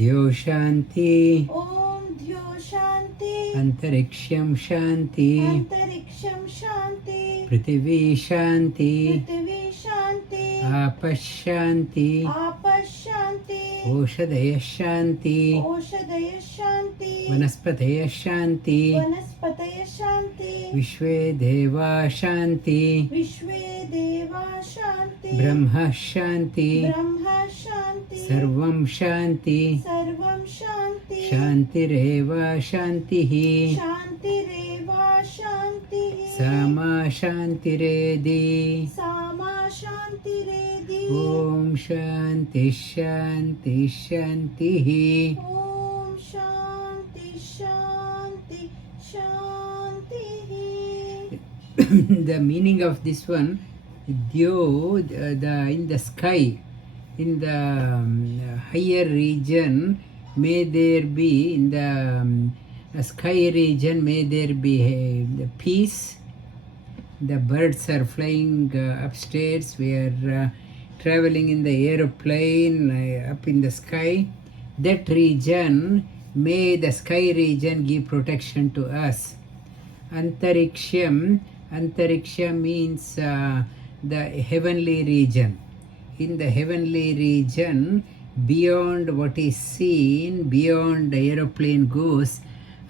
Dhyo Shanti. Om Dhyo Shanti. Antariksham Shanti. Antariksham Shanti. Prithvi Shanti. Prithvi Shanti. Apash Shanti. Apash Shanti. Oshadaya Shanti. Oshadaya Shanti. Vanaspataya Shanti. Vanaspataya Shanti. Vishwe Deva Shanti. Vishwe Deva Shanti. Brahma Shanti. Brahma Shanti. Sarvam Shanti. Sarvam Shanti. Shantireva Shantihi. Shantireva Shanti. Sama Shantiredi. Sama Shantiredi. Om Shanti Shanti Shantihi. Om Shanti Shanti Shanti. The meaning of this one, Dhyo, in the sky, in the higher region, may there be, in the sky region, may there be peace. The birds are flying upstairs. We are traveling in the aeroplane up in the sky. That region, may the sky region give protection to us. Antariksham, Antariksha means the heavenly region. In the heavenly region, beyond what is seen, beyond the aeroplane goes,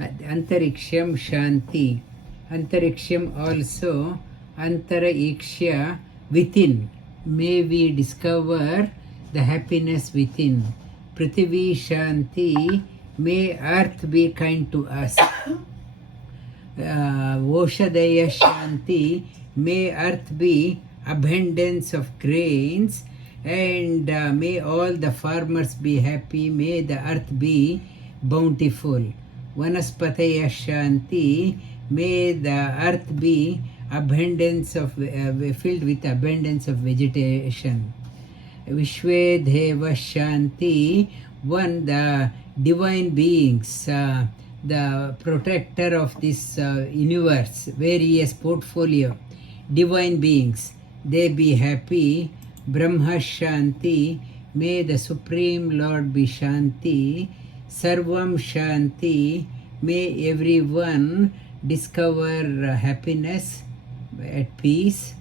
Antariksham Shanti. Antariksham also, Antariksha, within. May we discover the happiness within. Prithvi Shanti, may earth be kind to us. Oshadaya Shanti, may earth be abundance of grains, and may all the farmers be happy, may the earth be bountiful. Vanaspataya Shanti, may the earth be abundance of filled with abundance of vegetation. Vishwe Deva Shanti, one, the divine beings, the protector of this universe, various portfolio, divine beings, they be happy. Brahma Shanti, may the Supreme Lord be Shanti. Sarvam Shanti, may everyone discover happiness, at peace.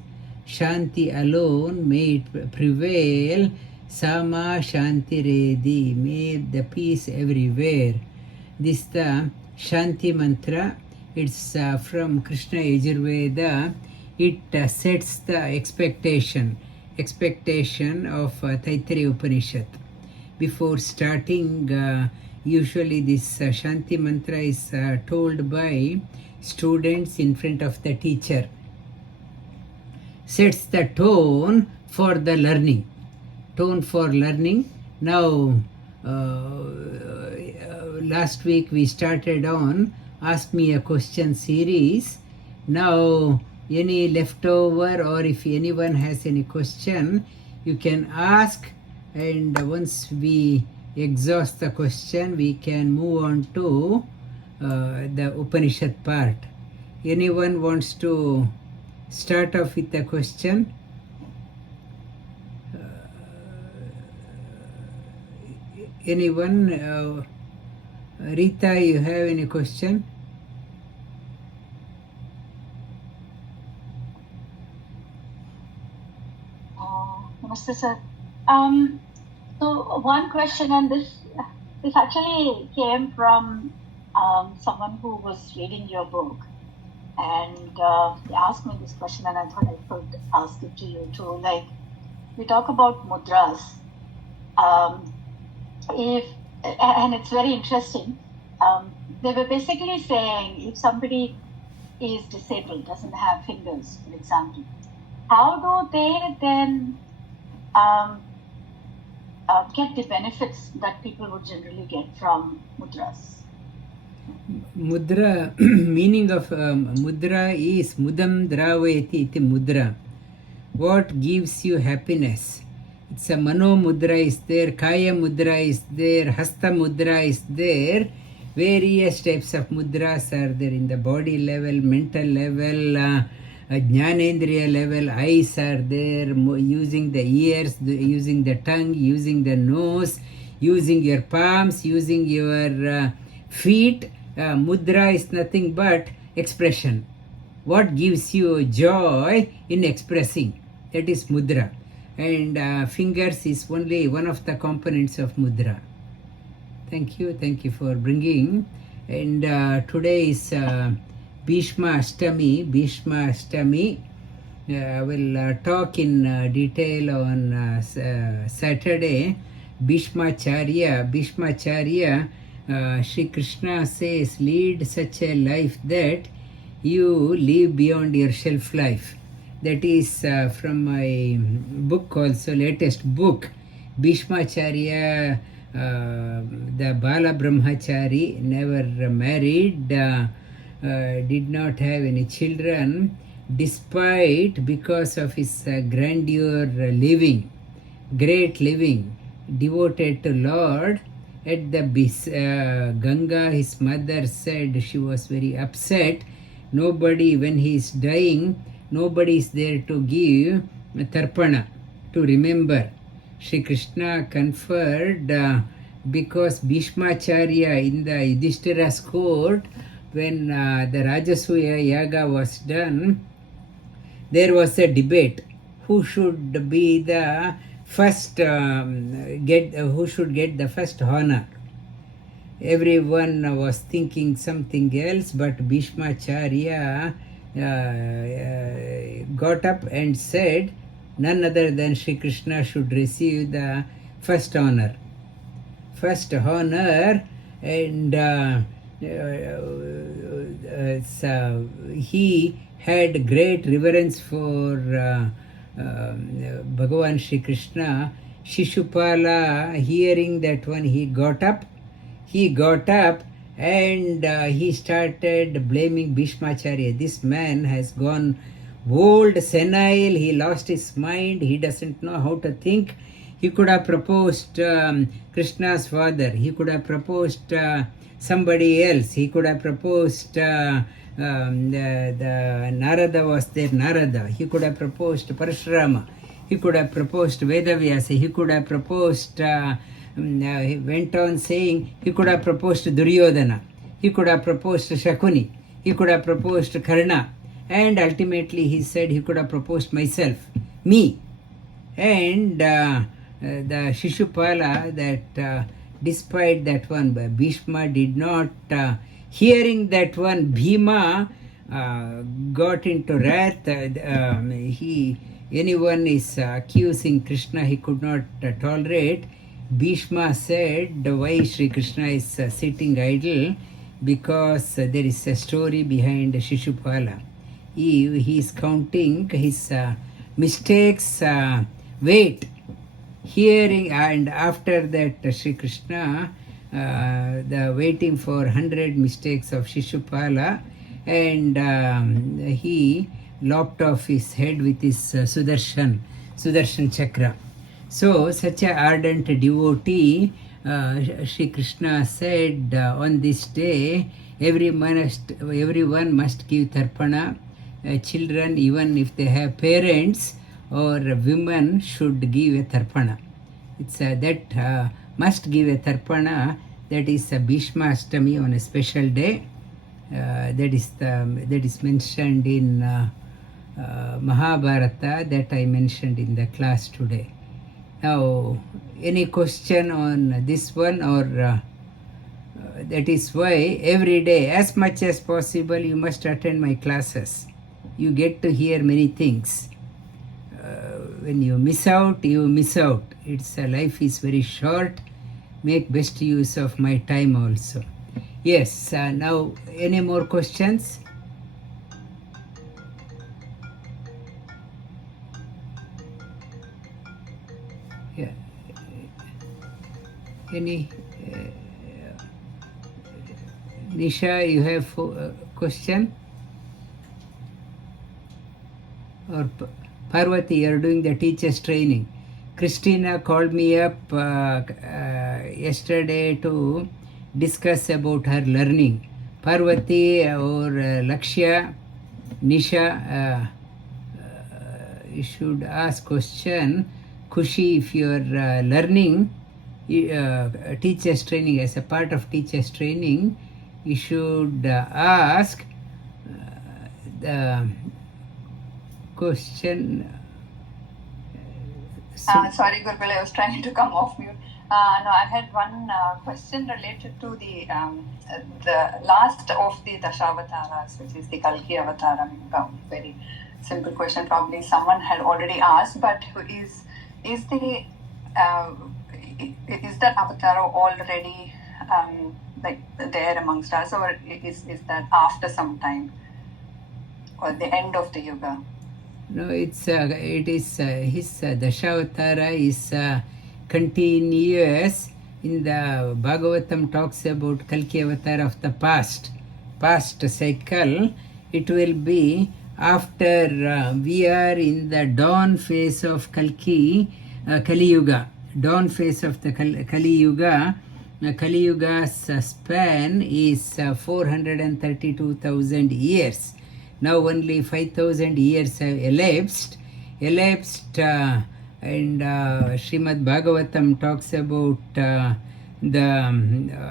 Shanti alone, may it prevail. Sama Shanti Redi, may the peace everywhere. This the Shanti mantra. It's from Krishna Yajurveda. It sets the expectation of Taittiriya Upanishad. Before starting, usually this Shanti mantra is told by students in front of the teacher. Sets the tone for the learning. Tone for learning. Now, last week we started on Ask Me a Question series. Now, any leftover, or if anyone has any question, you can ask, and once we exhaust the question, we can move on to the Upanishad part. Anyone wants to start off with a question? Anyone? Rita, you have any question? Namaste, sir. So one question, and this actually came from someone who was reading your book, and they asked me this question, and I thought I could ask it to you too. Like, we talk about mudras, and it's very interesting. They were basically saying, if somebody is disabled, doesn't have fingers, for example, how do they then get the benefits that people would generally get from mudras? Mudra, meaning of mudra is mudam dravayati iti mudra. What gives you happiness? It's a mano mudra is there, kaya mudra is there, hasta mudra is there. Various types of mudras are there in the body level, mental level, Jnanendriya level. Eyes are there, using the ears, using the tongue, using the nose, using your palms, using your feet. Mudra is nothing but expression. What gives you joy in expressing, that is mudra. And fingers is only one of the components of mudra. Thank you for bringing. And today is Bhishma Ashtami. I will talk in detail on Saturday. Bhishma Charya, Shri Krishna says, lead such a life that you live beyond your shelf life. That is from my book also, latest book, Bhishma Charya, the Bala Brahmachari, never married, did not have any children, despite, because of his grandeur living, great living, devoted to Lord. At the Ganga, his mother said she was very upset. Nobody, when he is dying, nobody is there to give tarpana, to remember. Shri Krishna conferred, because Bhishmacharya in the Yudhishthira's court, when the Rajasuya Yaga was done, there was a debate who should be the first who should get the first honor. Everyone was thinking something else, but Bhishmacharya got up and said none other than Shri Krishna should receive the first honor. And he had great reverence for Bhagavan Shri Krishna. Shishupala, hearing that one, he got up and he started blaming Bhishmacharya. This man has gone old, senile, he lost his mind, he doesn't know how to think. He could have proposed Krishna's father, he could have proposed somebody else, he could have proposed the Narada was there, Narada, he could have proposed Parashurama, he could have proposed Vedavyasa, he could have proposed, he went on saying, he could have proposed Duryodhana, he could have proposed Shakuni, he could have proposed Karna, and ultimately he said he could have proposed me. And the Shishupala, that despite that one, Bhishma did not, hearing that one, Bhima got into wrath. Anyone is accusing Krishna, he could not tolerate. Bhishma said, why Sri Krishna is sitting idle? Because there is a story behind Shishupala. He is counting his mistakes, weight. Hearing, and after that Sri Krishna, the waiting for 100 mistakes of Shishupala, and he lopped off his head with his Sudarshan Chakra. So such a ardent devotee, Sri Krishna said, on this day everyone must give tarpana. Children, even if they have parents, or women should give a tarpana. It's that must give a tarpana. That is a Bhishma Ashtami on a special day. That is mentioned in Mahabharata, that I mentioned in the class today. Now, any question on this one, or that is why every day, as much as possible, you must attend my classes. You get to hear many things. When you miss out, you miss out. Life is very short. Make best use of my time also. Yes, now any more questions? Yeah. Any? Nisha, you have a question? Or Parvati, you are doing the teacher's training. Christina called me up yesterday to discuss about her learning. Parvati or Lakshya, Nisha, you should ask question. Kushi, if you are learning, teacher's training, as a part of teacher's training, you should ask the question. Sorry, Gurupal, I was trying to come off mute. No, I had one question related to the last of the Dashavataras, which is the Kalki Avatara. Very simple question, probably someone had already asked, but is that avatar already like there amongst us, or is that after some time, or the end of the yuga? No, it is his Dashavatara is continuous. In the Bhagavatam talks about Kalki Avatar of the past cycle. It will be after we are in the dawn phase of Kali Yuga. Dawn phase of the Kali Yuga. Kali Yuga's span is 432,000 years. Now only 5,000 years have elapsed, and Srimad Bhagavatam talks about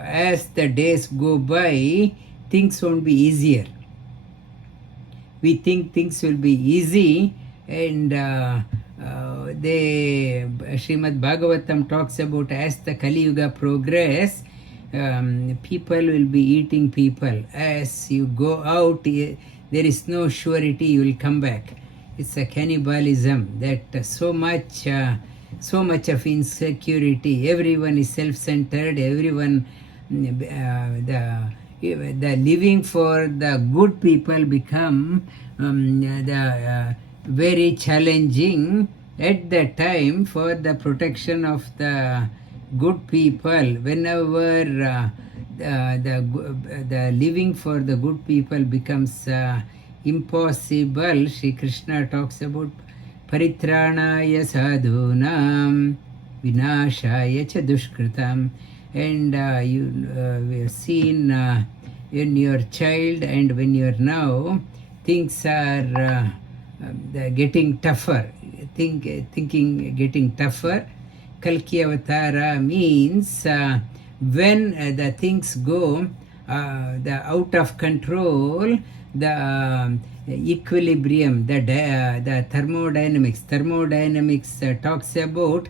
as the days go by, things won't be easier. We think things will be easy, and Srimad Bhagavatam talks about as the Kali Yuga progress, people will be eating people. As you go out, there is no surety you will come back. It's a cannibalism, that so much of insecurity. Everyone is self-centered. Everyone, the living for the good people become very challenging at that time. For the protection of the good people, whenever the living for the good people becomes impossible, Shri Krishna talks about paritranaya sadhunam vinashaya cha dushkritam. And we have seen when you are child and when you are now, things are getting tougher. Thinking getting tougher. Kalki Avatara means when the things go the out of control, the equilibrium, the thermodynamics talks about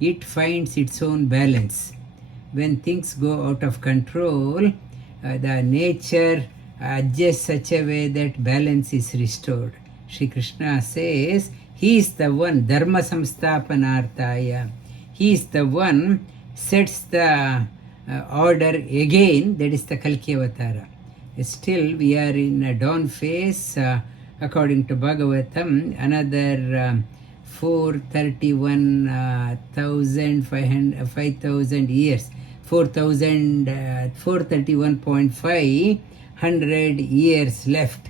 it finds its own balance. When things go out of control, the nature adjusts such a way that balance is restored. Shri Krishna says he is the one, dharma samsthapanarthaya. He is the one sets the order again. That is the Kalki Avatara. Still we are in a dawn phase. According to Bhagavatam, another 431,500 years, 431.500 years left.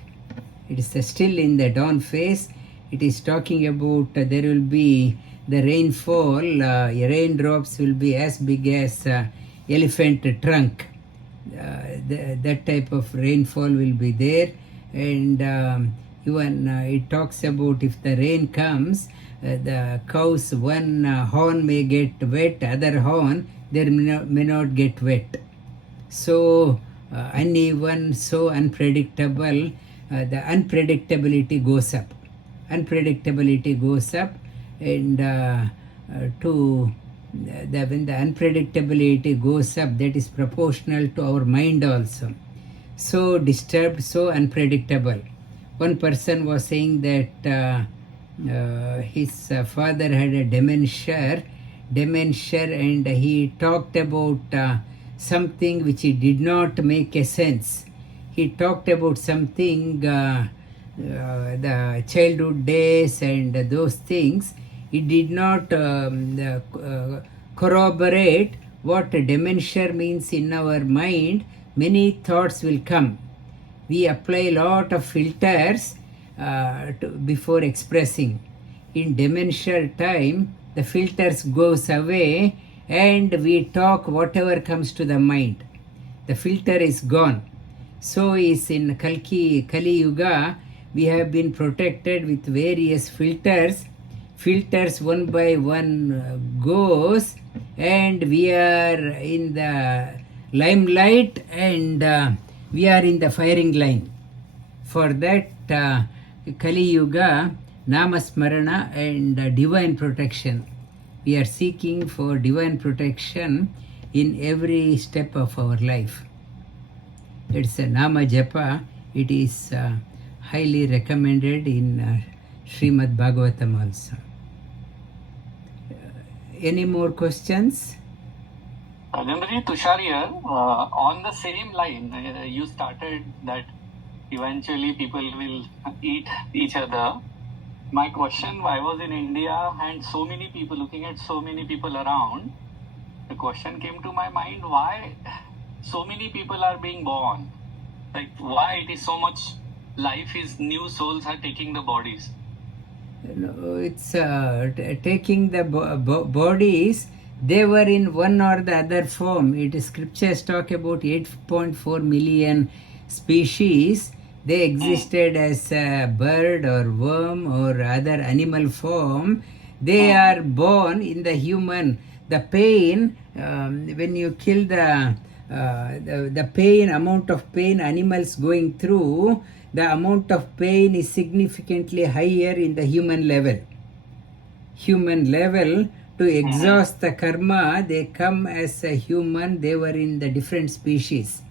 It is still in the dawn phase. It is talking about there will be the rainfall, raindrops will be as big as elephant trunk. That type of rainfall will be there. And even it talks about if the rain comes, the cows, one horn may get wet, other horn there may not get wet. So uneven, so unpredictable, the unpredictability goes up. Unpredictability goes up, and when the unpredictability goes up, that is proportional to our mind also. So disturbed, so unpredictable. One person was saying that his father had a dementia, and he talked about something which he did not make a sense. He talked about something, the childhood days and those things. He did not corroborate what dementia means in our mind. Many thoughts will come. We apply a lot of filters before expressing. In dementia time, the filters goes away and we talk whatever comes to the mind. The filter is gone. So is in Kali Yuga, we have been protected with various filters. Filters one by one goes, and we are in the limelight, and we are in the firing line. For that, Kali Yuga, Namasmarana and divine protection. We are seeking for divine protection in every step of our life. It's a Nama Japa. It is highly recommended in Srimad Bhagavatam also. Any more questions? Rajendra Tushar here. On the same line, you started that eventually people will eat each other. My question, I was in India and so many people, looking at so many people around, the question came to my mind, why so many people are being born? Like why it is so much life is new souls are taking the bodies? No, it's taking the bodies. They were in one or the other form. It is scriptures talk about 8.4 million species. They existed as a bird or worm or other animal form. They are born in the human. The pain, when you kill the pain, amount of pain animals going through, the amount of pain is significantly higher in the human level. Human level, to exhaust the karma, they come as a human. They were in the different species.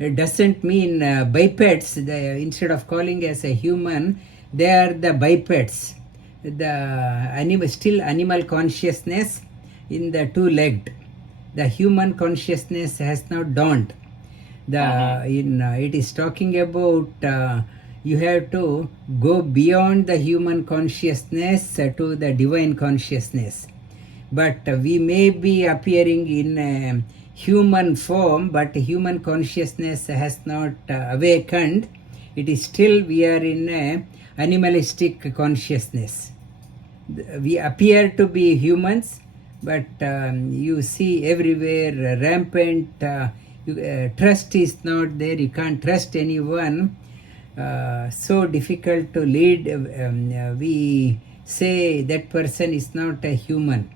It doesn't mean bipeds. Instead of calling as a human, they are the bipeds. The still animal consciousness in the two-legged. The human consciousness has not dawned. It is talking about you have to go beyond the human consciousness to the divine consciousness. But we may be appearing in human form, but human consciousness has not awakened. It is still we are in a animalistic consciousness. We appear to be humans, but you see everywhere rampant trust is not there. You can't trust anyone. So difficult to lead. We say that person is not a human.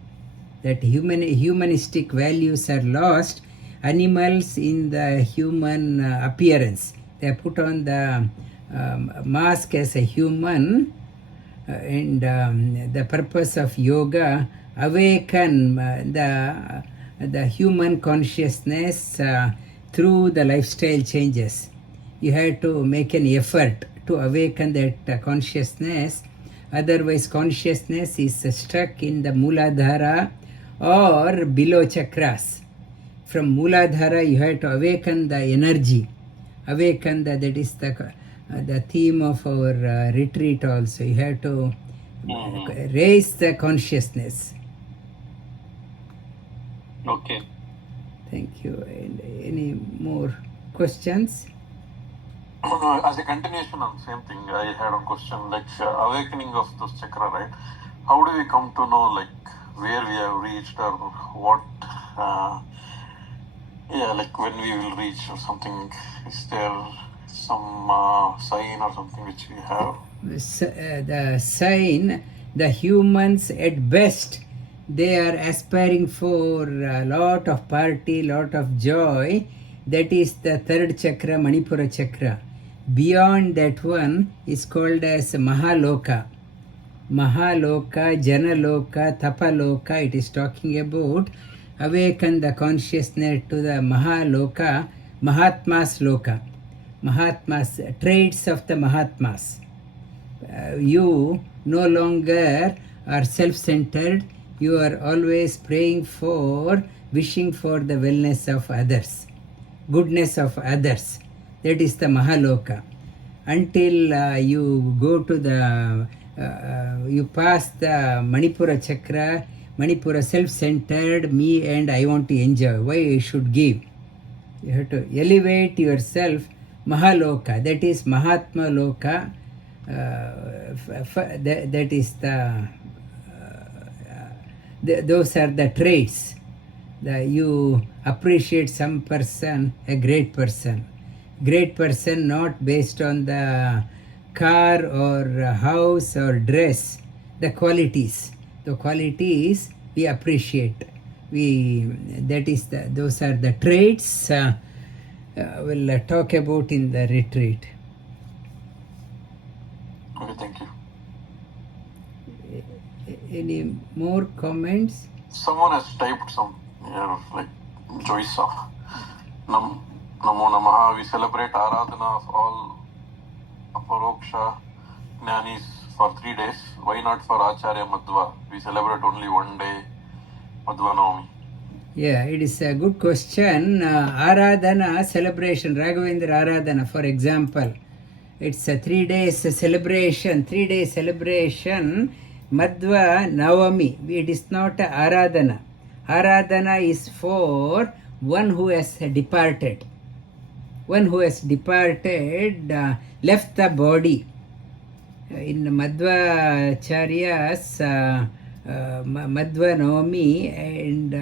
That humanistic values are lost. Animals in the human appearance, they put on the mask as a human, and the purpose of yoga, awaken the human consciousness through the lifestyle changes. You have to make an effort to awaken that consciousness. Otherwise, consciousness is stuck in the Muladhara or below chakras. From Muladhara, you have to awaken the energy. Awaken that is the theme of our retreat also. You have to raise the consciousness. Okay. Thank you. And any more questions? As a continuation on the same thing, I had a question like awakening of those chakra, right? How do we come to know like where we have reached or what? Like when we will reach or something. Is there some sign or something which we have? The sign, the humans at best, they are aspiring for a lot of party, lot of joy. That is the third chakra, Manipura chakra. Beyond that one is called as Mahaloka. Mahaloka, Janaloka, Tapaloka. It is talking about awaken the consciousness to the Mahaloka, Mahatmas Loka. Mahatmas, traits of the Mahatmas. You no longer are self-centered. You are always praying for, wishing for the wellness of others, goodness of others. That is the Mahaloka. Until you go to the, you pass the Manipura chakra, Manipura self-centered, me and I want to enjoy. Why I should give? You have to elevate yourself, Mahaloka. That is Mahatma Loka. That is those are the traits. You appreciate some person, a great person. Great person not based on the car or house or dress, the qualities. The qualities we appreciate. those are the traits we'll talk about in the retreat. Okay, thank you. Any more comments? Someone has typed some here, like Joysa. Namo Namaha. We celebrate Aradhana of all Aparoksha Jnanis for 3 days. Why not for Acharya Madhva? We celebrate only one day, Madhva Navami. Yeah, it is a good question. Aradhana celebration, Raghavendra Aradhana, for example, it's a 3 days celebration, 3 day celebration, Madhva Navami. It is not Aradhana. Aradhana is for one who has departed. One who has departed, left the body. In Madhvacharya's Madhva Navami, and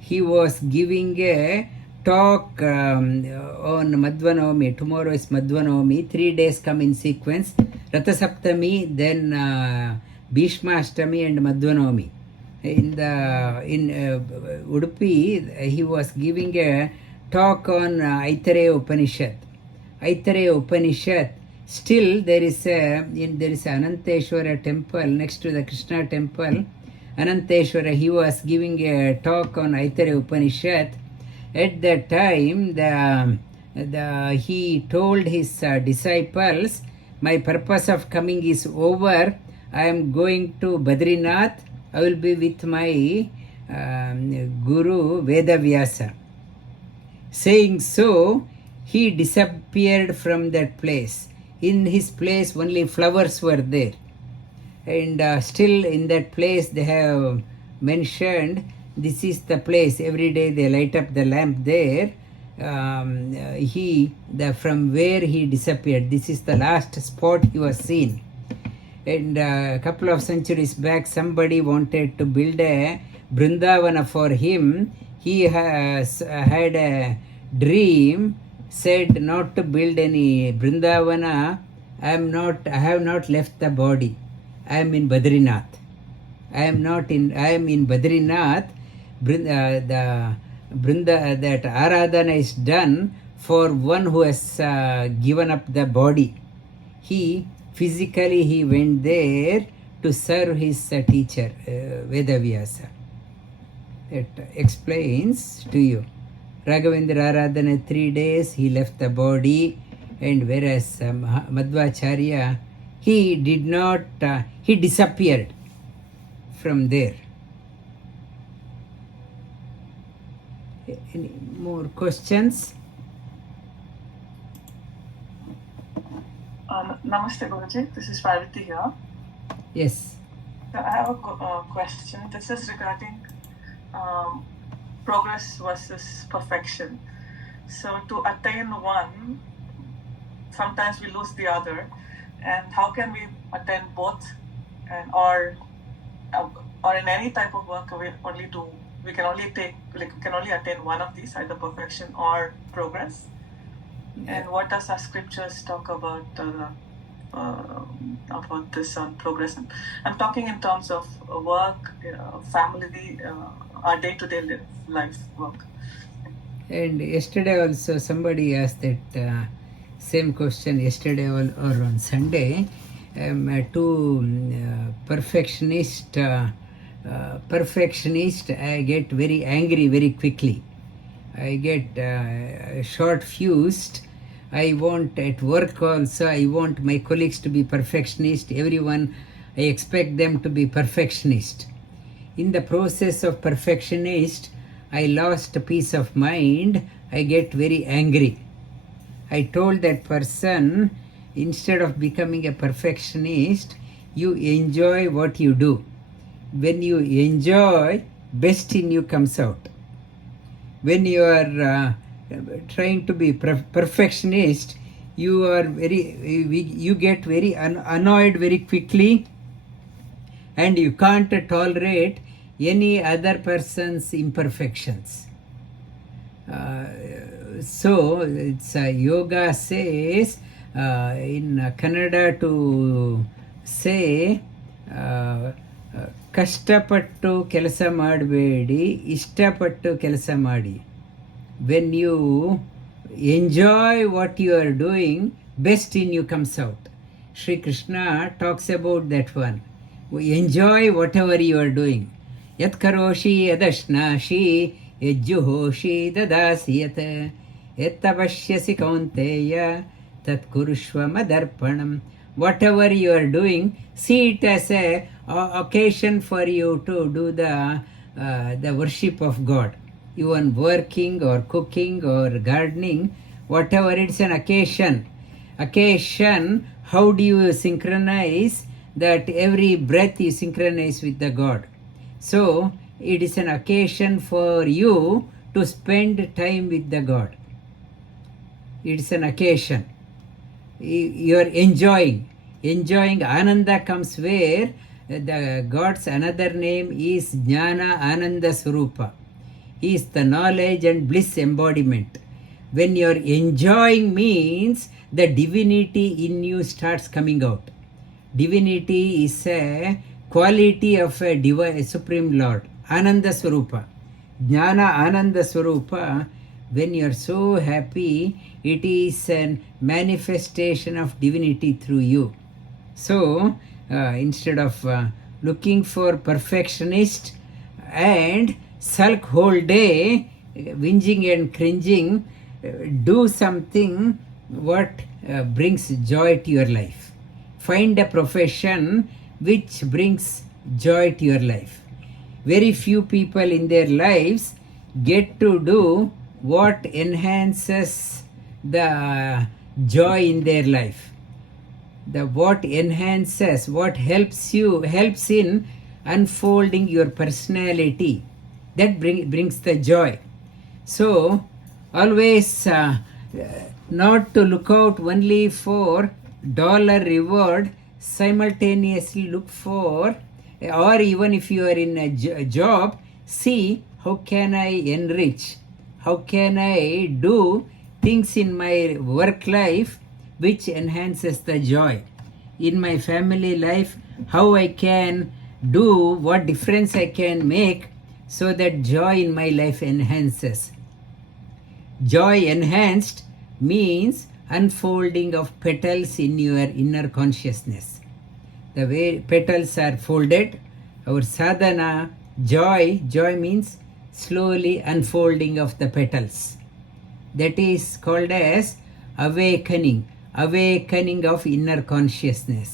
he was giving a talk on Madhva Navami. Tomorrow is Madhva Navami. 3 days come in sequence. Ratha Saptami, then Bhishma Ashtami and Madhva Navami. In Udupi, he was giving a talk on Aitareya Upanishad. Aitareya Upanishad. Still, there is Ananteshwara temple next to the Krishna temple. Ananteshwara, he was giving a talk on Aitareya Upanishad. At that time, he told his disciples, "My purpose of coming is over. I am going to Badrinath. I will be with my Guru Vedavyasa." Saying so, he disappeared from that place. In his place, only flowers were there. And still in that place, they have mentioned, this is the place. Every day they light up the lamp there. From where he disappeared, this is the last spot he was seen. And a couple of centuries back, somebody wanted to build a Vrindavana for him. He has had a dream, said not to build any Vrindavana. I have not left the body. I am in Badrinath. I am in Badrinath. That Aradhana is done for one who has given up the body. He went there to serve his teacher, Vedavyasa. It explains to you. Raghavendra Aradhana 3 days, he left the body, and whereas Madhvacharya, he did not, he disappeared from there. Any more questions? Namaste Guruji, this is Parvati here. Yes. So I have a question. This is regarding progress versus perfection. So to attain one, sometimes we lose the other, and how can we attain both? And or in any type of work, we can only attain one of these, either perfection or progress. And what does our scriptures talk about this on progress? I'm talking in terms of work, family, our day-to-day life work. And yesterday also somebody asked that same question yesterday or on Sunday. To perfectionist, I get very angry very quickly. I get short-fused. I want at work also, I want my colleagues to be perfectionist. Everyone, I expect them to be perfectionist. In the process of perfectionist, I lost a peace of mind. I get very angry. I told that person, instead of becoming a perfectionist, you enjoy what you do. When you enjoy, best in you comes out. When you are trying to be perfectionist, you get very annoyed very quickly, and you can't tolerate any other person's imperfections. So it's yoga says in Kannada to say ಕಷ್ಟಪಟ್ಟು ಕೆಲಸ ಮಾಡಬೇಡಿ, ಇಷ್ಟಪಟ್ಟು ಕೆಲಸ ಮಾಡಿ. When you enjoy what you are doing, best in you comes out. Shri Krishna talks about that one. Enjoy whatever you are doing. Yat karoshi yadashnashi yajjuhoshi dadasiyat yat tavashyasi kaunteya tat kurushva madarpanam. Whatever you are doing, see it as a occasion for you to do the worship of God. Even working or cooking or gardening, whatever, it's an occasion. How do you synchronize that? Every breath you synchronize with the God. So it is an occasion for you to spend time with the God. It's an occasion. You are enjoying. Ananda comes where the God's another name is Jnana Ananda Swarupa. He is the knowledge and bliss embodiment. When you are enjoying means the divinity in you starts coming out. Divinity is a quality of a divine Supreme Lord. Ananda Swarupa. Jnana Ananda Swarupa. When you are so happy, it is a manifestation of divinity through you. So instead of looking for perfectionist and sulk whole day, whinging and cringing, do something what brings joy to your life. Find a profession which brings joy to your life. Very few people in their lives get to do what enhances the joy in their life. What enhances, what helps in unfolding your personality. That brings the joy. So always not to look out only for dollar reward, simultaneously look for, or even if you are in a job, see how can I enrich, how can I do things in my work life which enhances the joy. In my family life, how I can do, what difference I can make so that joy in my life enhances. Joy enhanced means unfolding of petals in your inner consciousness. The way petals are folded, our sadhana, joy means slowly unfolding of the petals. That is called as awakening of inner consciousness.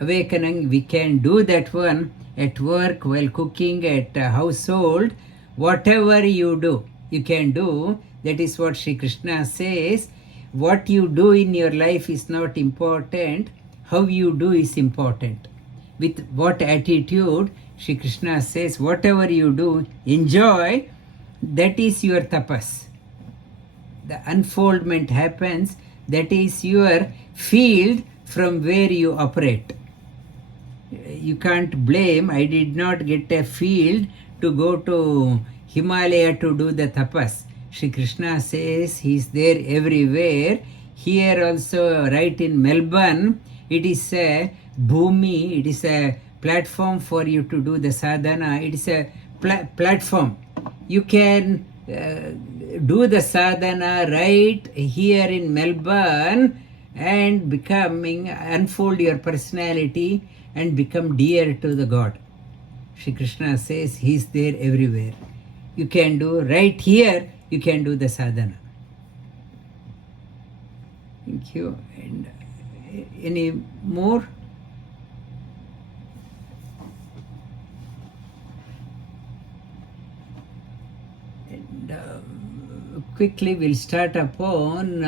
Awakening, we can do that one at work, while cooking, at household, whatever you do, you can do. That is what Sri Krishna says. What you do in your life is not important. How you do is important. With what attitude, Sri Krishna says, whatever you do, enjoy. That is your tapas. The unfoldment happens. That is your field from where you operate. You can't blame, I did not get a field to go to Himalaya to do the tapas. Shri Krishna says he is there everywhere. Here also, right in Melbourne, it is a bhumi, it is a platform for you to do the sadhana. It is a platform. You can do the sadhana right here in Melbourne and unfold your personality and become dear to the God. Shri Krishna says he is there everywhere. You can do right here, you can do the sadhana. Thank you. And any more? And quickly we'll start upon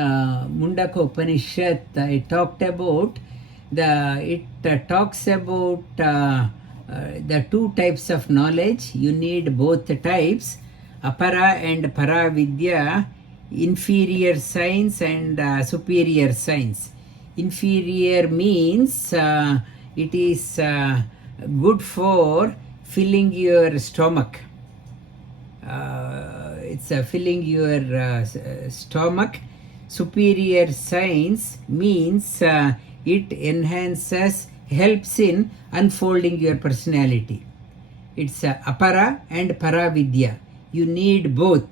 Mundakopanishad. I talked about it talks about the two types of knowledge. You need both types, apara and para vidya, inferior science and superior science. Inferior means it is good for filling your stomach. It's filling your stomach. Superior science means it enhances, helps in unfolding your personality. It's apara and paravidya. You need both.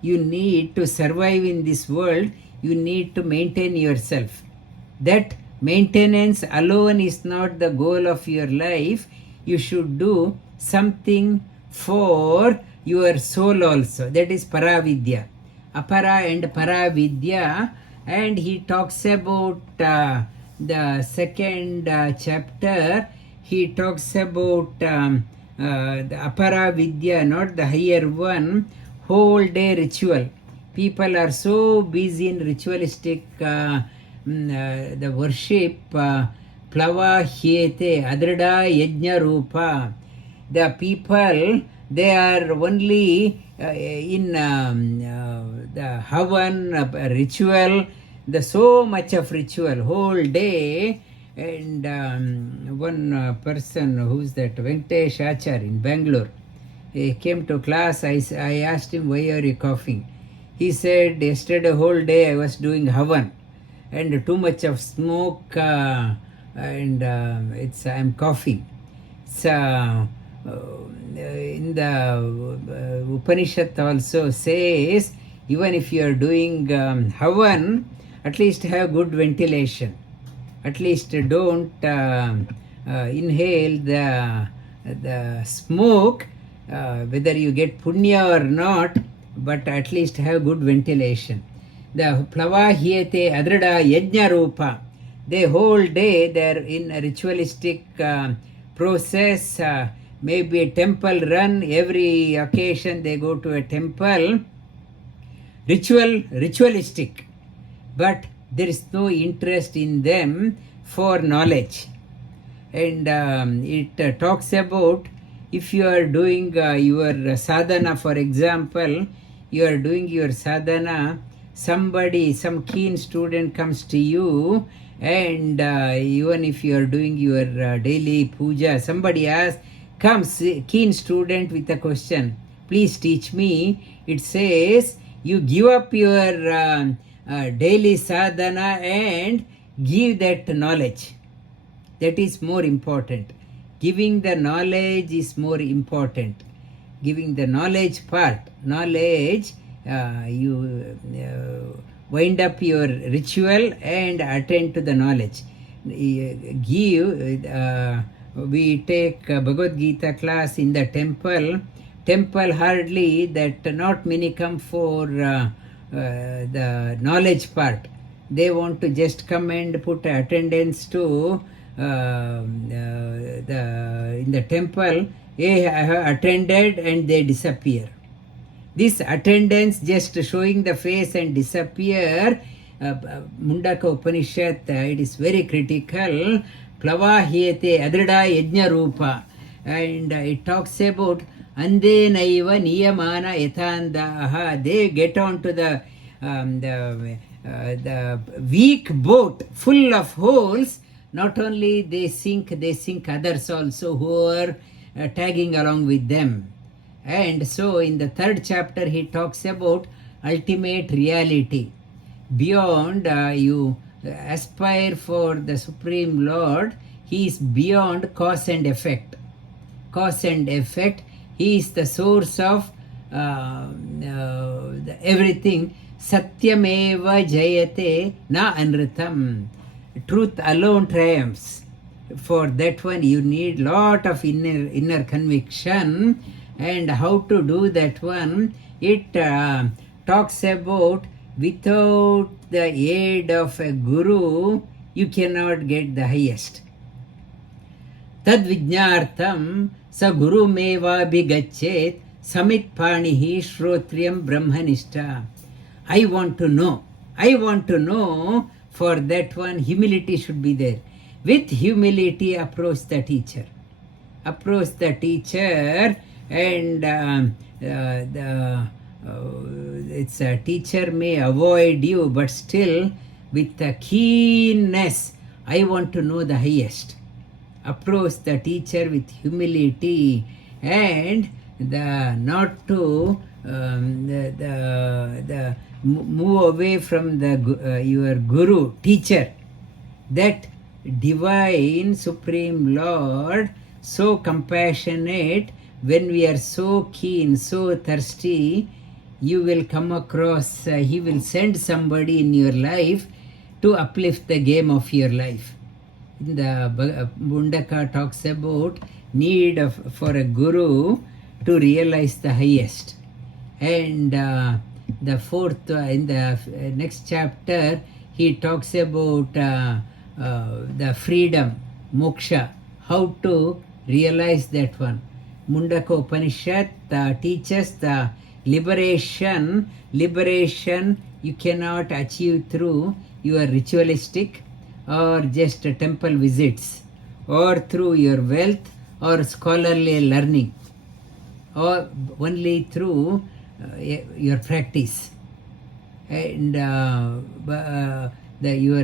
You need to survive in this world. You need to maintain yourself. That maintenance alone is not the goal of your life. You should do something for your soul also. That is paravidya. Apara and paravidya. And he talks about the second chapter. He talks about the apara vidya, not the higher one, whole day ritual. People are so busy in ritualistic the worship, plava hyete adrida yajna rupa. The people, they are only in the havan ritual, the so much of ritual whole day. And one person, who's that, Venkatesh Achar in Bangalore, he came to class. I asked him, why are you coughing? He said, yesterday whole day I was doing havan and too much of smoke and I'm coughing. So in the Upanishad also says, even if you are doing havan, at least have good ventilation. At least don't inhale the smoke, whether you get punya or not, but at least have good ventilation. The plava hyete adrida yajna rupa. The whole day they're in a ritualistic process. Maybe a temple run. Every occasion they go to a temple. Ritualistic. But there is no interest in them for knowledge. And it talks about, if you are doing your sadhana, for example, you are doing your sadhana, some keen student comes to you, and even if you are doing your daily puja, somebody comes, keen student with a question, please teach me. It says, you give up your daily sadhana and give that knowledge. That is more important. Giving the knowledge is more important. Giving the knowledge part. Knowledge, you wind up your ritual and attend to the knowledge. We take Bhagavad Gita class in the temple. Temple hardly that not many come for the knowledge part. They want to just come and put attendance to in the temple. Hey, I have attended, and they disappear. This attendance, just showing the face and disappear, Mundakopanishad, it is very critical. Plava hyete adrida yajna rupa. And it talks about ande naiva niyamana yathandaha. They get on to the weak boat full of holes. Not only they sink others also who are tagging along with them. And so in the third chapter he talks about ultimate reality. Beyond you aspire for the Supreme Lord, he is beyond cause and effect. Cause and effect, he is the source of everything. Satyameva jayate na anritam. Truth alone triumphs. For that one you need lot of inner conviction. And how to do that one, it talks about, without the aid of a guru you cannot get the highest. Tad vijnartham sa guru meva bhigachet samit panihi shrotriyam brahmanishta. I want to know. For that one, humility should be there. With humility, approach the teacher. And it's a teacher may avoid you, but still with a keenness, I want to know the highest. Approach the teacher with humility, and not to move away from your guru, teacher. That divine Supreme Lord, so compassionate, when we are so keen, so thirsty, you will come across, he will send somebody in your life to uplift the game of your life. In the Mundaka talks about need for a guru to realize the highest. And the fourth, in the next chapter, he talks about the freedom, moksha, how to realize that one. Mundakopanishad teaches the liberation you cannot achieve through your ritualistic or just temple visits, or through your wealth or scholarly learning, or only through your practice. And your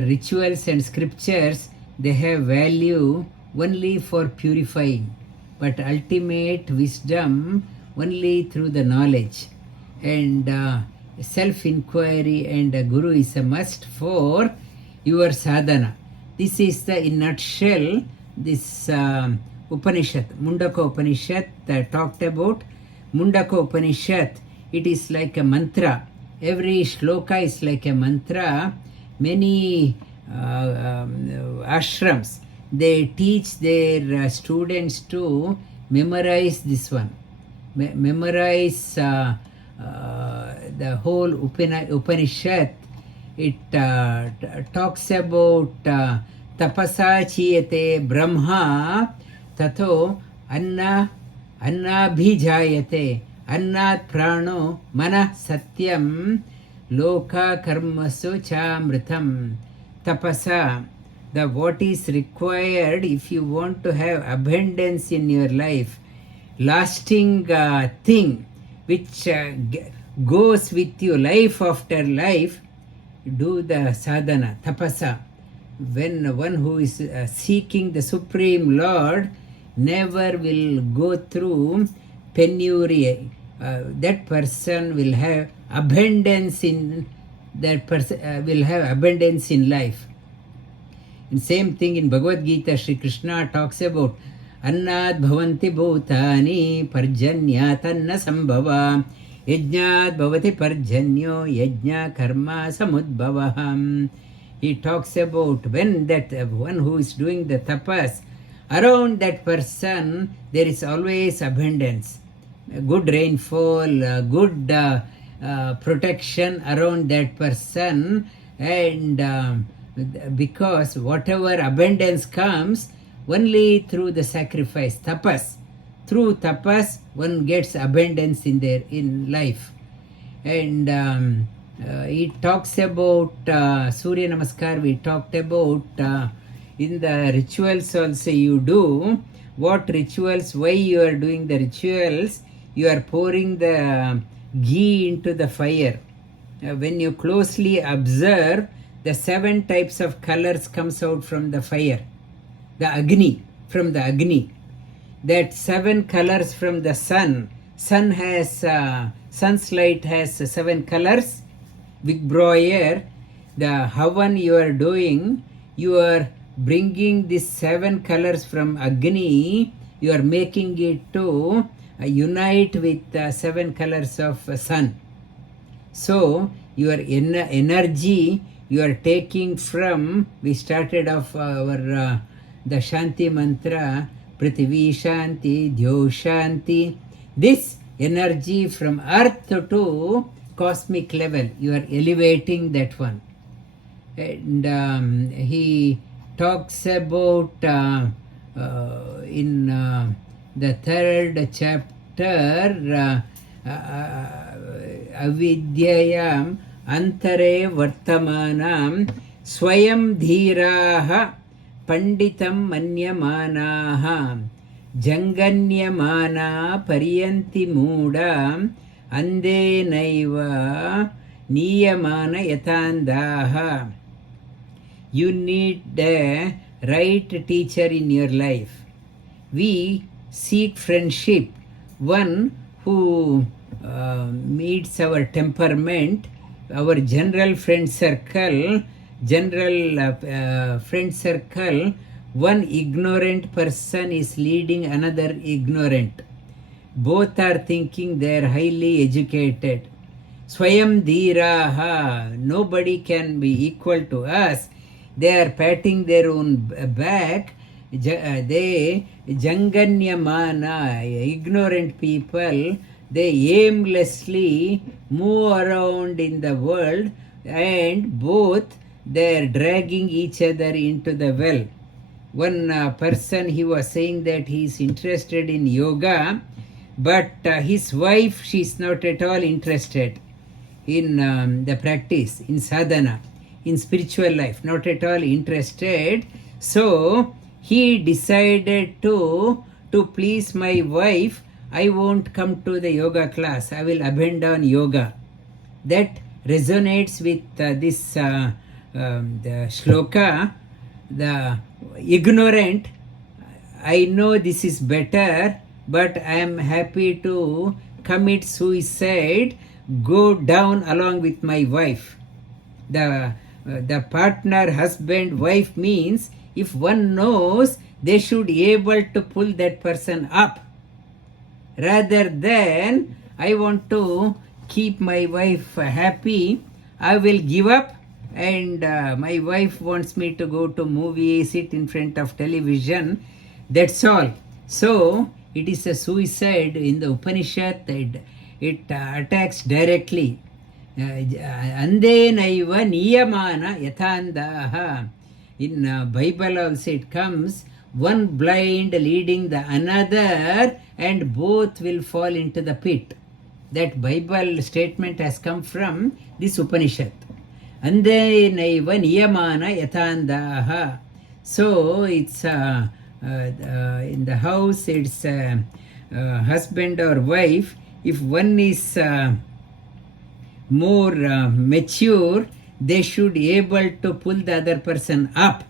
rituals and scriptures, they have value only for purifying, but ultimate wisdom only through the knowledge. And self-inquiry and a guru is a must for your sadhana. This is the, in nutshell, this Upanishad, Mundakopanishad talked about. Mundakopanishad, it is like a mantra. Every shloka is like a mantra. Many ashrams, they teach their students to memorize this one. Memorize the whole Upanishad. It talks about tapasa chiyate brahma tato annabhijayate annat prano manah satyam loka karmasu chamritam. Tapasa, the what is required if you want to have abundance in your life, lasting thing which goes with you life after life, do the sadhana, tapasa. When one who is seeking the Supreme Lord never will go through penury, that person will have abundance in will have abundance in life. And same thing in Bhagavad Gita, Sri Krishna talks about annad bhavanti bhutani parjanyat anna sambhava yajnat bhavati parjanyo yajna karma samudbhavaham. He talks about when that one who is doing the tapas, around that person there is always abundance, good rainfall, good protection around that person. And because whatever abundance comes only through the sacrifice, tapas. Through tapas one gets abundance in life. And it talks about Surya Namaskar. We talked about in the rituals also you do. What rituals, why you are doing the rituals? You are pouring the ghee into the fire. When you closely observe, the 7 types of colors comes out from the fire. The Agni, from the Agni. That 7 colors from the sun. Sun has, sun's light has 7 colors. Vigbroyer, the Havan you are doing, you are bringing these 7 colors from Agni, you are making it to unite with the 7 colors of sun. So your energy you are taking from, we started off our the Shanti mantra, Prithvi Shanti, Dhyo Shanti. This energy from earth to cosmic level, you are elevating that one. And he talks about in the 3rd chapter, avidyayam antare vartamanam swayam dhiraha panditam manyamanaha janganyamana pariyanti mooda ande naiva niyamana yatandaha. You need the right teacher in your life. We seek friendship, one who meets our temperament, our general friend circle. One ignorant person is leading another ignorant. both are thinking they are highly educated. Swayam dhiraha, nobody can be equal to us. They are patting their own back. They janganyamana, ignorant people, they aimlessly move around in the world, and both they are dragging each other into the well. One person, he was saying that he is interested in yoga, but his wife, she is not at all interested in the practice, in sadhana, in spiritual life, not at all interested. So he decided to please my wife, I won't come to the yoga class, I will abandon yoga. That resonates with this the shloka. The ignorant, I know this is better, but I am happy to commit suicide, go down along with my wife. The partner, husband, wife means if one knows, they should be able to pull that person up, rather than I want to keep my wife happy, I will give up, and my wife wants me to go to movie, sit in front of television, that's all. So it is a suicide. In the Upanishad, it attacks directly. Andenaiva niyamana yathandaha. In Bible also it comes, one blind leading the another, and both will fall into the pit. That Bible statement has come from this Upanishad. Andenaiva niyamana yathandaha. So it's in the house, it's husband or wife. If one is more mature, they should be able to pull the other person up,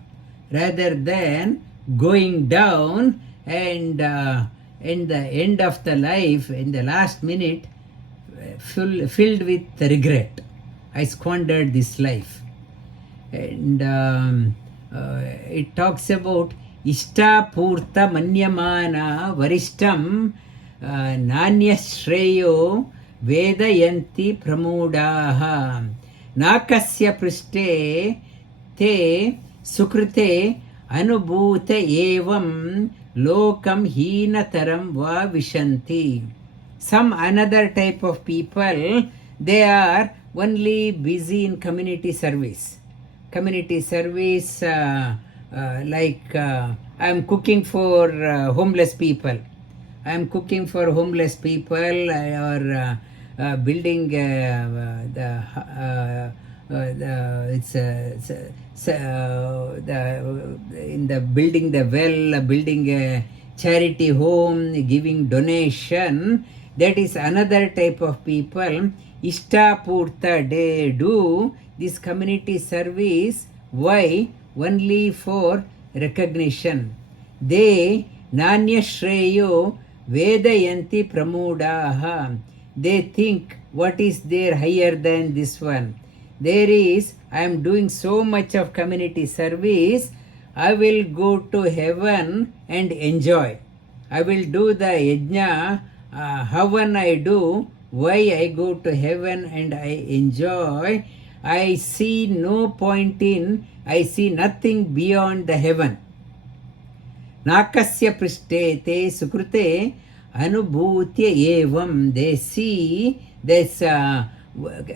rather than going down, and in the end of the life, in the last minute, filled with regret. I squandered this life. And it talks about Ishta Purta Manyamana Varishtam Nanya Shreyo Vedayanti Pramudaha Nakasya Prishte Te Sukrute Anubhuta Evam Lokam Heenataram Va Vishanti. Some another type of people, they are only busy in community service. Community service, like I am cooking for homeless people. I am cooking for homeless people, or building building the well, building a charity home, giving donation. That is another type of people. Ishta Purta, they do this community service. Why? Only for recognition. They Nanya Shreyo Vedayanti Pramudaha. They think, what is there higher than this one? There is, I am doing so much of community service, I will go to heaven and enjoy. I will do the yajna, havan I do, why I go to heaven and I enjoy. I see no point in, I see nothing beyond the heaven. Nakasya prishtete sukrute anubhutya evam. They see this,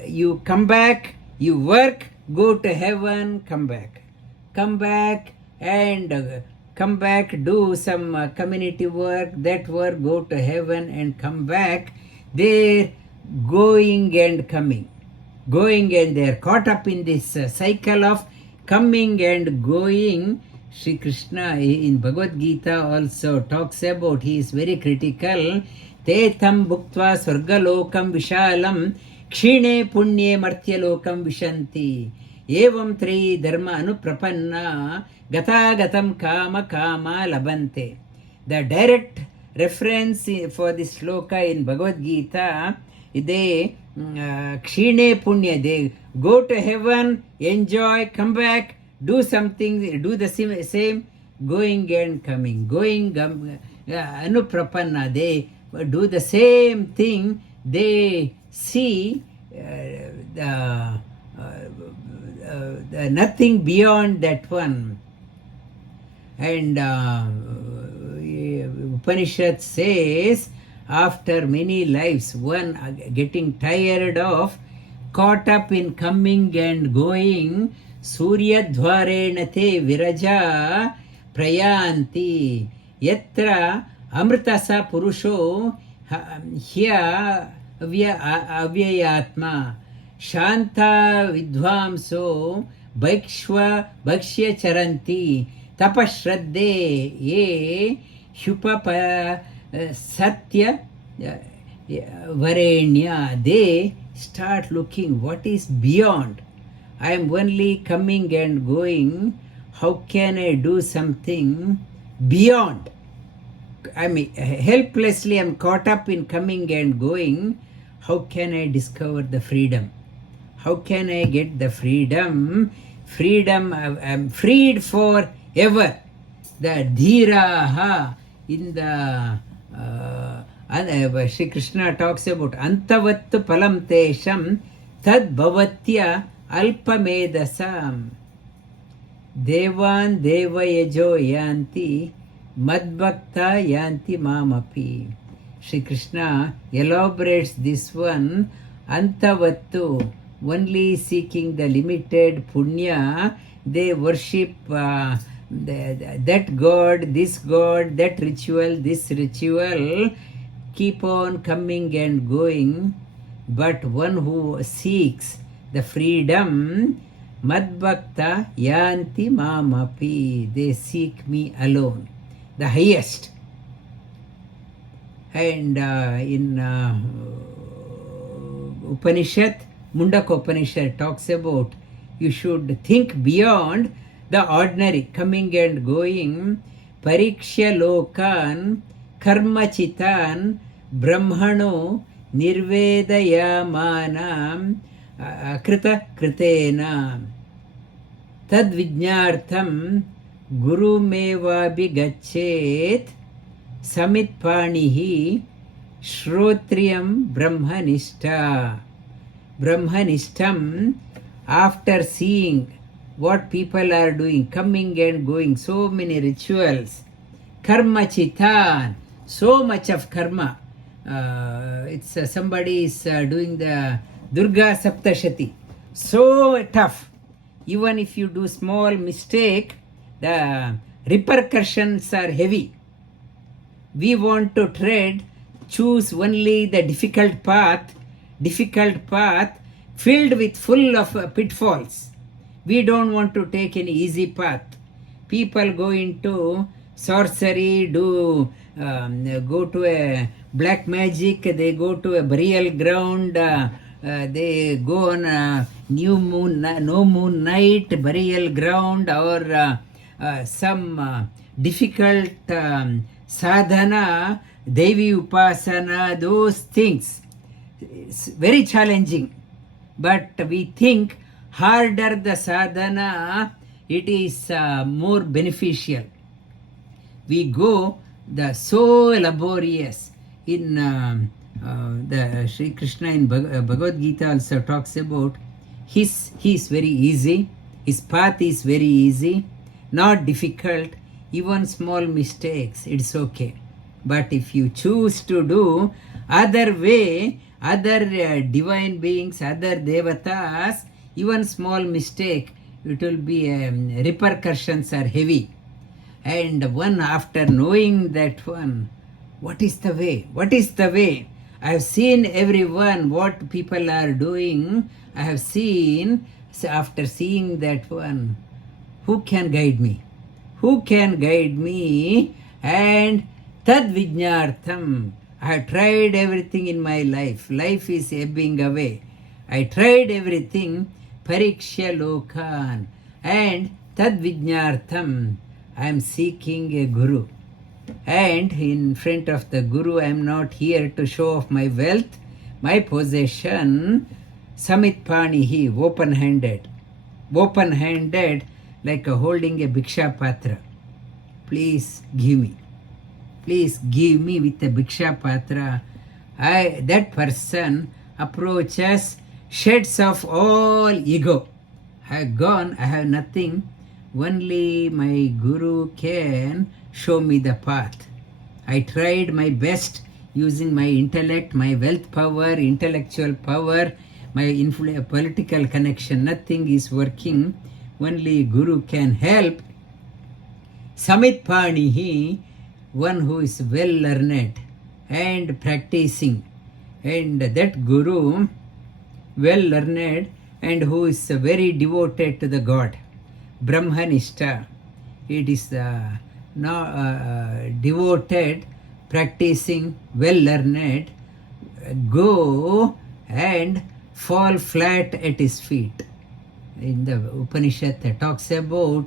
you come back, you work, go to heaven, come back. Come back and come back, do some community work, that work, go to heaven and come back. They're going and coming. Going, and they are caught up in this cycle of coming and going. Sri Krishna in Bhagavad Gita also talks about, he is very critical. Te tam bhuktva swargalokam vishalam kshine punye martyalokam vishanti evam tri dharma anuprapanna gata gatam kama kama labante. The direct reference for this shloka in Bhagavad Gita, they kshine punya, they go to heaven, enjoy, come back, do something, do the same, going and coming, going anuprapanna. They do the same thing, they see the nothing beyond that one. And Upanishad says, after many lives, one getting tired of, caught up in coming and going, Surya Dwarena te viraja prayanti yatra amritasa purusho hya avyayatma shanta vidvamso bhakshya charanti tapashradde ye hyupapa satya varenya. They start looking what is beyond. I am only coming and going. How can I do something beyond? I mean, helplessly I am caught up in coming and going. How can I discover the freedom? How can I get the freedom? Freedom, I am freed forever. The dhiraha in the Sri Krishna talks about antavattu palam tesham tad bhavatya alpamedasam devan devayajo yanti madbhakta yanti mamapi. Sri Krishna elaborates this one, antavattu, only seeking the limited punya, they worship that god, this god, that ritual, this ritual, keep on coming and going. But one who seeks the freedom, madbhakta yanti mamapi, they seek me alone, the highest. And in Upanishad, Mundakopanishad talks about you should think beyond the ordinary, coming and going. Parikshya lokan karma chitan brahmano nirvedayamanam krita kritena tad vijnartham gurumevabi gachet samitpanihi shrotriyam brahmanishta. Brahmanishtam, after seeing what people are doing, coming and going, so many rituals, karma chitan, so much of karma. It's somebody is doing the Durga Saptashati, so tough. Even if you do small mistake, the repercussions are heavy. We want to choose only the difficult path filled with full of pitfalls. We don't want to take any easy path. People go into sorcery, go to a black magic, they go to a burial ground, they go on a no moon night burial ground, or some difficult sadhana, Devi Upasana, those things. It's very challenging. But we think harder the sadhana, it is more beneficial. We go the so laborious. In the Sri Krishna in Bhagavad Gita also talks about he is very easy, his path is very easy, not difficult, even small mistakes, it's okay. But if you choose to do other way, other divine beings, other devatas, even small mistake, it will be repercussions are heavy. And one, after knowing that one, what is the way? What is the way? I have seen everyone, what people are doing. I have seen, so after seeing that one, who can guide me? Who can guide me? And tad vijnartham, I have tried everything in my life. Life is ebbing away. I tried everything. Parikshya lokan. And tad vijnartham, I am seeking a guru. And in front of the guru, I am not here to show off my wealth, my possession. Samitpanihi, open-handed. Open-handed, like holding a bhiksha patra. Please give me. please give me with a Bhiksha Patra. That person approaches, sheds of all ego. I have gone, I have nothing. Only my Guru can show me the path. I tried my best using my intellect, my wealth power, intellectual power, my political connection. Nothing is working. Only Guru can help. Samit Panihi, one who is well learned and practicing. And that Guru, well learned and who is very devoted to the God. Brahmanishta. It is devoted, practicing, well learned, go and fall flat at his feet. In the Upanishad talks about,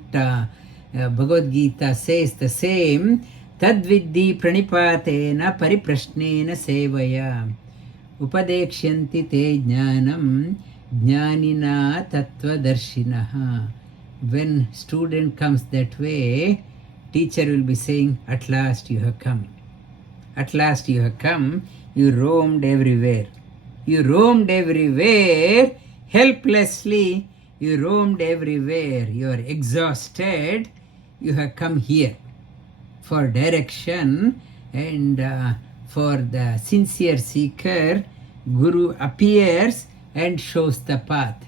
Bhagavad Gita says the same, Tadviddi pranipatena pariprashnena sevaya upadekshyanti te jnanam jnanina tattvadarshinaha. When student comes that way, teacher will be saying, at last you have come. At last you have come. You roamed everywhere. You roamed everywhere. Helplessly, you roamed everywhere. You are exhausted. You have come here for direction, and for the sincere seeker, Guru appears and shows the path.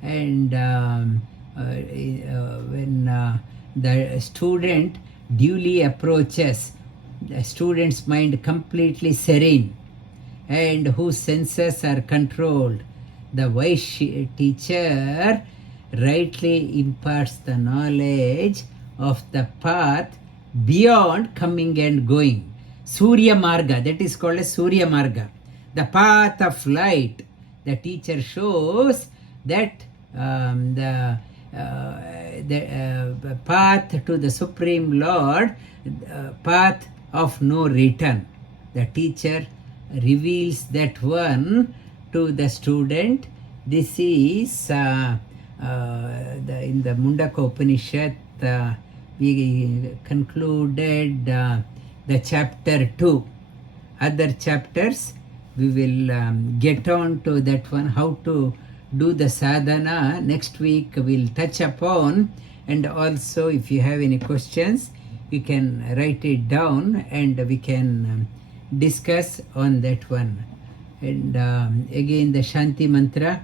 And when the student duly approaches, the student's mind completely serene and whose senses are controlled, the wise teacher rightly imparts the knowledge of the path beyond coming and going. Surya Marga, that is called as Surya Marga. The path of light. The teacher shows that the path to the Supreme Lord, path of no return. The teacher reveals that one to the student. This is in the Mundakopanishad. We concluded the chapter 2. Other chapters we will get on to that one, how to do the sadhana. Next week we'll touch upon, and also if you have any questions you can write it down and we can discuss on that one. And again the Shanti mantra.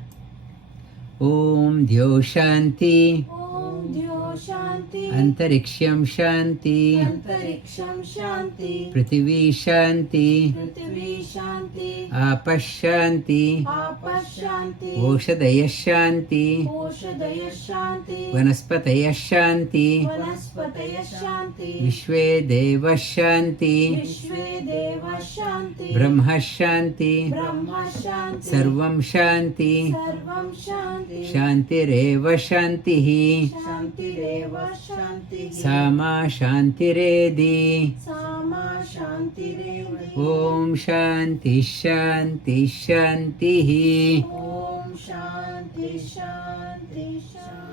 Om Dhyo Shanti, Om Dhyo Shanti, Antariksham Shanti, Antariksham Shanti, Prithvi Shanti, Prithvi Shanti, Apash Shanti, Apash Shanti, Oshadaya Shanti, Oshadaya Shanti, Vanaspataya Shanti, Vanaspataya Shanti, Vishwe Deva Shanti, Vishwe Deva Shanti, Brahma Shanti, Brahma Shanti, Sarvam Shanti, Sarvam Shanti, Shantireva Shantihi, Shantireva Shanti, Sama Shantiredi. Sama Shantireva, Om Shanti Shanti Shantihi. Om Shanti Shanti Shanti.